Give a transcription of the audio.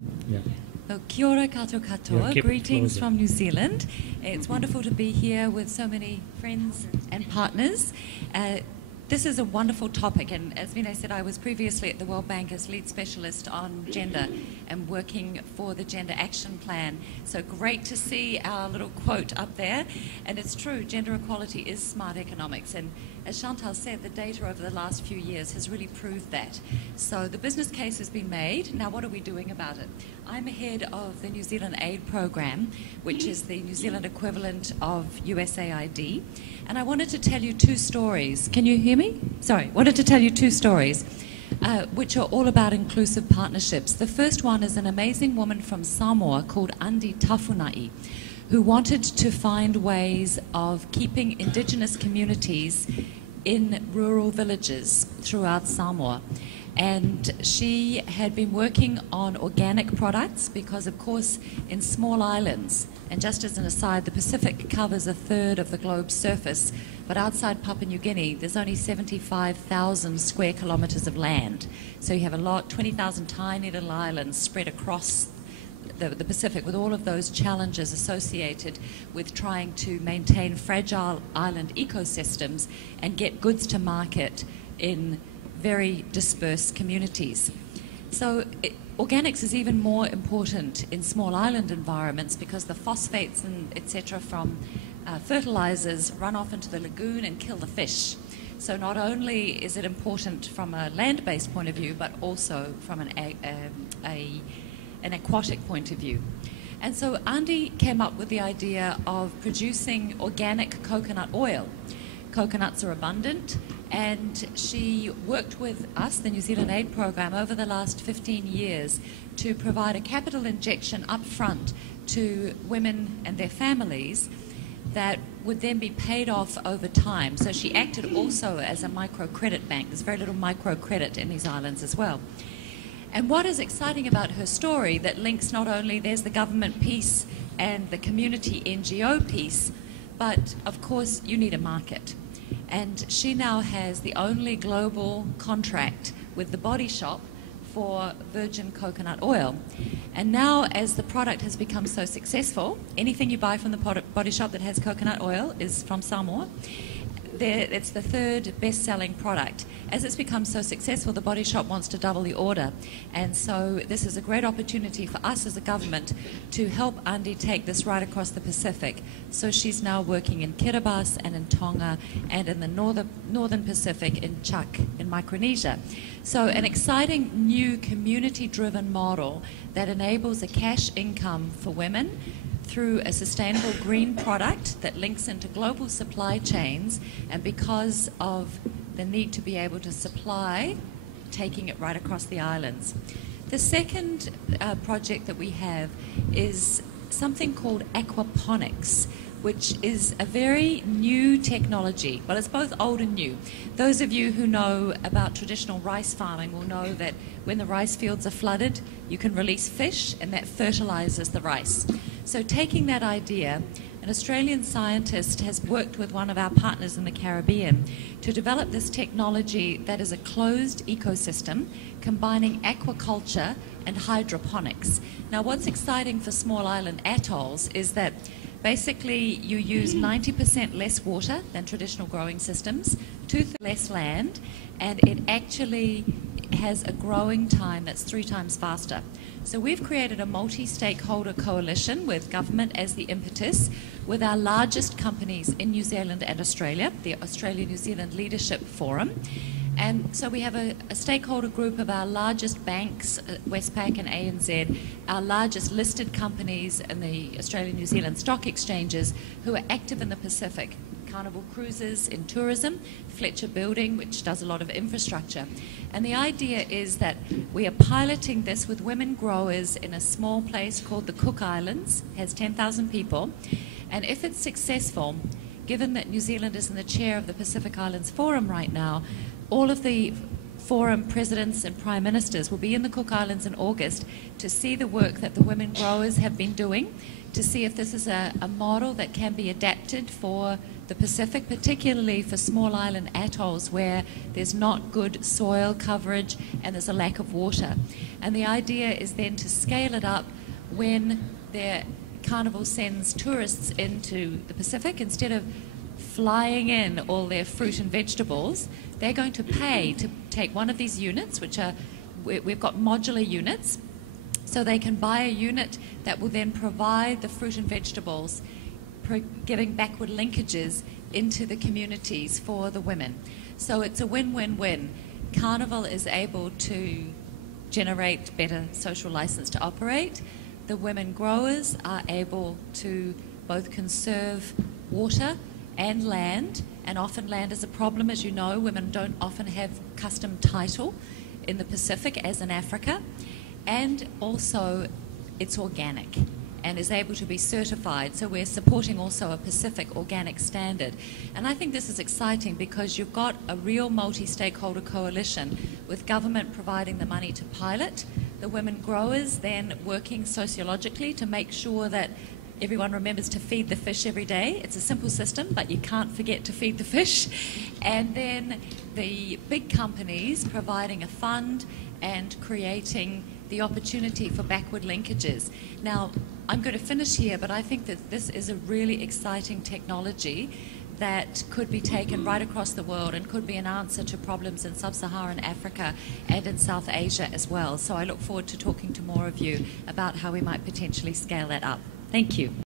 Yeah. So, kia ora koutou katoa, Yeah, greetings from New Zealand. It's wonderful to be here with so many friends and partners. This is a wonderful topic, and as Vinay said, I was previously at the World Bank as lead specialist on gender and working for the Gender Action Plan. So great to see our little quote up there. And it's true, gender equality is smart economics. And as Chantal said, the data over the last few years has really proved that. So the business case has been made. Now what are we doing about it? I'm head of the New Zealand Aid Program, which is the New Zealand equivalent of USAID. And I wanted to tell you two stories. Can you hear me? Sorry, wanted to tell you two stories, which are all about inclusive partnerships. The first one is an amazing woman from Samoa called Andi Tafunai, who wanted to find ways of keeping indigenous communities in rural villages throughout Samoa. And she had been working on organic products because, of course, in small islands, and just as an aside, the Pacific covers a third of the globe's surface, but outside Papua New Guinea, there's only 75,000 square kilometres of land. So you have a lot, 20,000 tiny little islands spread across the Pacific, with all of those challenges associated with trying to maintain fragile island ecosystems and get goods to market in very dispersed communities. So organics is even more important in small island environments because the phosphates and etc. from fertilizers run off into the lagoon and kill the fish. So not only is it important from a land-based point of view, but also from an aquatic point of view. And so Andi came up with the idea of producing organic coconut oil. Coconuts are abundant, and she worked with us, the New Zealand Aid Program, over the last 15 years to provide a capital injection up front to women and their families that would then be paid off over time. So she acted also as a microcredit bank. There's very little microcredit in these islands as well. And what is exciting about her story that links not only there's the government piece and the community NGO piece, but of course you need a market. And she now has the only global contract with the Body Shop for virgin coconut oil. And now, as the product has become so successful, anything you buy from the Body Shop that has coconut oil is from Samoa. It's the third best-selling product. As it's become so successful, the Body Shop wants to double the order. And so this is a great opportunity for us as a government to help Andi take this right across the Pacific. So she's now working in Kiribati and in Tonga and in the northern Pacific in Chuck in Micronesia. So an exciting new community-driven model that enables a cash income for women through a sustainable green product that links into global supply chains, and because of the need to be able to supply, taking it right across the islands. The second project that we have is something called aquaponics, which is a very new technology. Well, it's both old and new. Those of you who know about traditional rice farming will know that when the rice fields are flooded, you can release fish and that fertilizes the rice. So taking that idea, an Australian scientist has worked with one of our partners in the Caribbean to develop this technology that is a closed ecosystem combining aquaculture and hydroponics. Now, what's exciting for small island atolls is that basically you use 90% less water than traditional growing systems, 2/3 less land, and it actually has a growing time that's 3 times faster. So we've created a multi-stakeholder coalition with government as the impetus, with our largest companies in New Zealand and Australia, the Australia-New Zealand Leadership Forum. And so we have a stakeholder group of our largest banks, Westpac and ANZ, our largest listed companies in the Australia-New Zealand stock exchanges who are active in the Pacific. Carnival Cruises in tourism, Fletcher Building, which does a lot of infrastructure. And the idea is that we are piloting this with women growers in a small place called the Cook Islands, has 10,000 people. And if it's successful, given that New Zealand is in the chair of the Pacific Islands Forum right now, all of the forum presidents and prime ministers will be in the Cook Islands in August to see the work that the women growers have been doing, to see if this is a model that can be adapted for the Pacific, particularly for small island atolls where there's not good soil coverage and there's a lack of water. And the idea is then to scale it up when their Carnival sends tourists into the Pacific. Instead of flying in all their fruit and vegetables, they're going to pay to take one of these units, which are, we've got modular units, so they can buy a unit that will then provide the fruit and vegetables, giving backward linkages into the communities for the women. So it's a win-win-win. Carnival is able to generate better social license to operate. The women growers are able to both conserve water and land, and often land is a problem. As you know, women don't often have custom title in the Pacific as in Africa, and also it's organic and is able to be certified. So we're supporting also a Pacific organic standard. And I think this is exciting because you've got a real multi-stakeholder coalition with government providing the money to pilot, the women growers then working sociologically to make sure that everyone remembers to feed the fish every day. It's a simple system, but you can't forget to feed the fish. And then the big companies providing a fund and creating the opportunity for backward linkages. Now, I'm going to finish here, but I think that this is a really exciting technology that could be taken right across the world and could be an answer to problems in sub-Saharan Africa and in South Asia as well. So I look forward to talking to more of you about how we might potentially scale that up. Thank you.